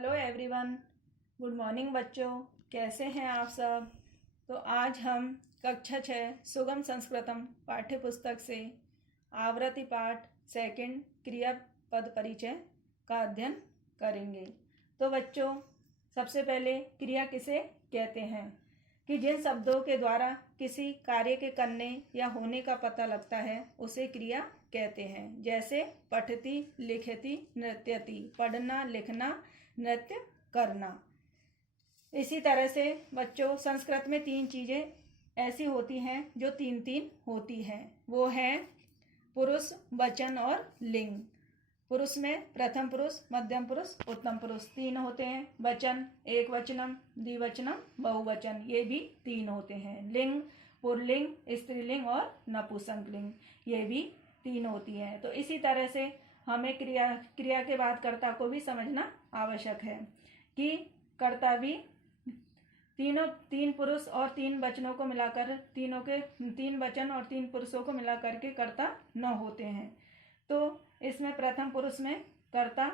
Hello everyone, good morning बच्चों। कैसे हैं आप सब। तो आज हम कक्षा 6 सुगम संस्कृतम पाठ्य पुस्तक से आवृत्ति पाठ सेकंड क्रियापद परिचय का अध्ययन करेंगे। तो बच्चों, सबसे पहले क्रिया किसे कहते हैं कि जिन शब्दों के द्वारा किसी कार्य के करने या होने का पता लगता है उसे क्रिया कहते हैं। जैसे पठति, लिखति, नृत्यति। पढ़ना, लिखना, नृत्य करना। इसी तरह से बच्चों, संस्कृत में 3 चीज़ें ऐसी होती हैं जो 3 होती हैं। वो है पुरुष, वचन और लिंग। पुरुष में प्रथम पुरुष, मध्यम पुरुष, उत्तम पुरुष 3 होते हैं। वचन एक वचनम, द्विवचनम, बहुवचन, ये भी 3 होते हैं। लिंग पुल्लिंग, स्त्रीलिंग और नपुंसकलिंग, ये भी 3 होती हैं। तो इसी तरह से हमें क्रिया के बाद कर्ता को भी समझना आवश्यक है कि कर्ता भी 3 पुरुष और 3 वचनों को मिलाकर 3 वचन और 3 पुरुषों को मिलाकर के कर्ता 9 होते हैं। तो इसमें प्रथम पुरुष में कर्ता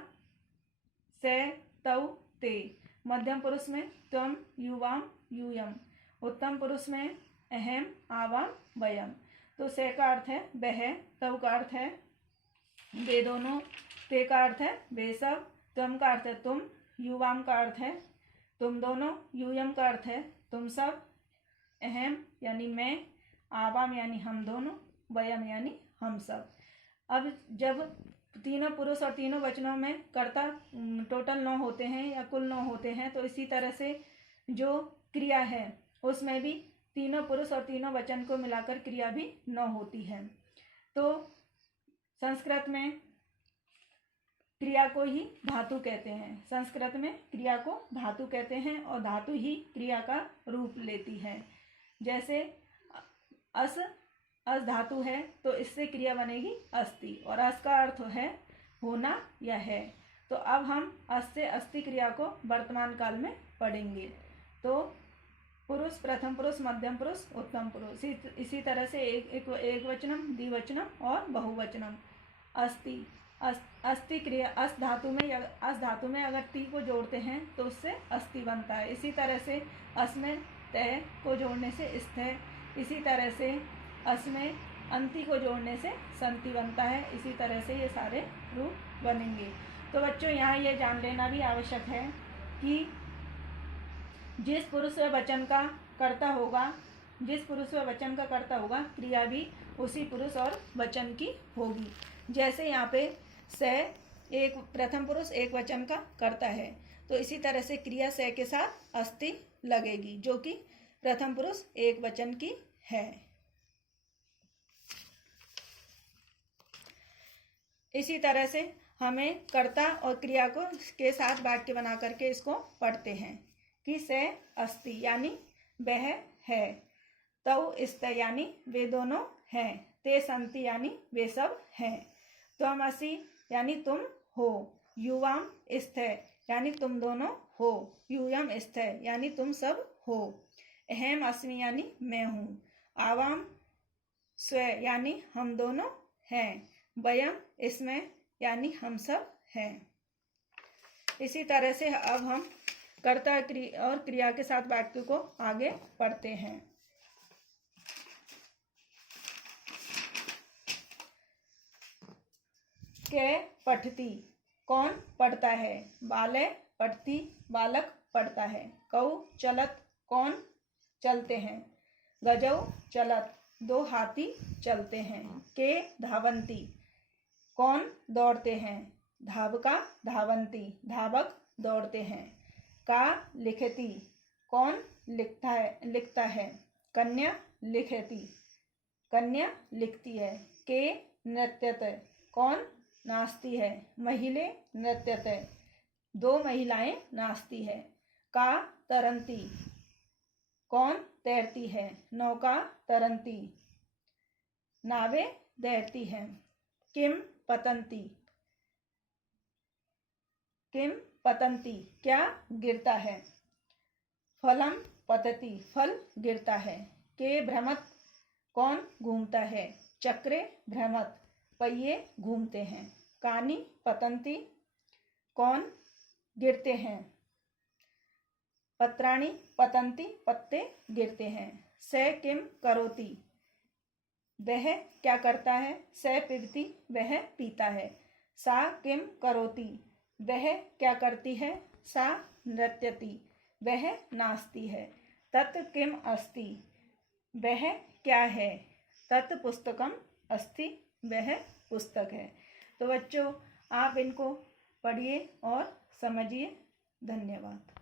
से, तौ, ते। मध्यम पुरुष में त्वम, युवाम, यूयम। उत्तम पुरुष में अहम, आवाम, वयम। तो से का अर्थ है वह, तव का अर्थ है वे दोनों, ते का अर्थ है वे सब, त्वम का अर्थ है तुम, युवाम का अर्थ है तुम दोनों, यूयम का अर्थ है तुम सब, अहम यानी मैं, आवाम यानी हम दोनों, वयम यानी हम सब। अब जब 3 पुरुष और 3 वचनों में कर्ता टोटल 9 होते हैं या कुल 9 होते हैं, तो इसी तरह से जो क्रिया है उसमें भी 3 पुरुष और 3 वचन को मिलाकर क्रिया भी 9 होती है। तो संस्कृत में क्रिया को ही धातु कहते हैं। संस्कृत में क्रिया को धातु कहते हैं और धातु ही क्रिया का रूप लेती है। जैसे अस धातु है तो इससे क्रिया बनेगी अस्ति, और अस का अर्थ है होना या है। तो अब हम अस से अस्ति क्रिया को वर्तमान काल में पढ़ेंगे। तो पुरुष, प्रथम पुरुष, मध्यम पुरुष, उत्तम पुरुष। इसी तरह से एक वचनम, द्विवचनम और बहुवचनम। अस्ति, अस्ति क्रिया अस धातु में अगर ती को जोड़ते हैं तो उससे अस्ति बनता है। इसी तरह से अस में तय को जोड़ने से स्थय, इसी तरह से अस में अंति को जोड़ने से संति बनता है। इसी तरह से ये सारे रूप बनेंगे। तो बच्चों, यहाँ ये जान लेना भी आवश्यक है कि जिस पुरुष व वचन का कर्ता होगा क्रिया भी उसी पुरुष और वचन की होगी। जैसे यहाँ पे से एक प्रथम पुरुष एक वचन का कर्ता है, तो इसी तरह से क्रिया से के साथ अस्ति लगेगी जो कि प्रथम पुरुष एक वचन की है। इसी तरह से हमें कर्ता और क्रिया को के साथ वाक्य बना करके इसको पढ़ते हैं कि से अस्ति यानी वह है, तौ स्ते यानी वे दोनों हैं, ते संति यानी वे सब हैं, त्वम असि यानी तुम हो, युवाम स्थे यानी तुम दोनों हो, यूयम स्थे यानी तुम सब हो, अहम अस्मि यानी मैं हूँ, आवाम स्व यानी हम दोनों हैं, वयम इसमें यानी हम सब हैं। इसी तरह से अब हम कर्ता और क्रिया के साथ वाक्य को आगे पढ़ते हैं। के पठती, कौन पढ़ता है। बाले पठती, बालक पढ़ता है। कौ चलत, कौन चलते हैं। गजौ चलत, 2 हाथी चलते हैं। के धावंती, कौन दौड़ते हैं। धावका धावंती, धावक दौड़ते हैं। का लिखती, कौन लिखता है। कन्या लिखती, कन्या लिखती है। के नृत्यते, कौन नाचती है। महिले नृत्यते, 2 महिलाएं नाचती है। का तरंती, कौन तैरती है। नौका तरंती, नावे तैरती हैं। किम पतंती, क्या गिरता है। फलम पतति, फल गिरता है। के भ्रमत, कौन घूमता है। चक्रे भ्रमत, पहिए घूमते हैं। कानी पतंती, कौन गिरते हैं। पत्राणि पतन्ति, पत्ते गिरते हैं। स किम करोति, वह क्या करता है। स पिबति, वह पीता है। सा किम करोति, वह क्या करती है। सा नृत्यति, वह नाचती है। तत् किम अस्ति, वह क्या है। तत् पुस्तकम अस्ति, वह पुस्तक है। तो बच्चों, आप इनको पढ़िए और समझिए। धन्यवाद।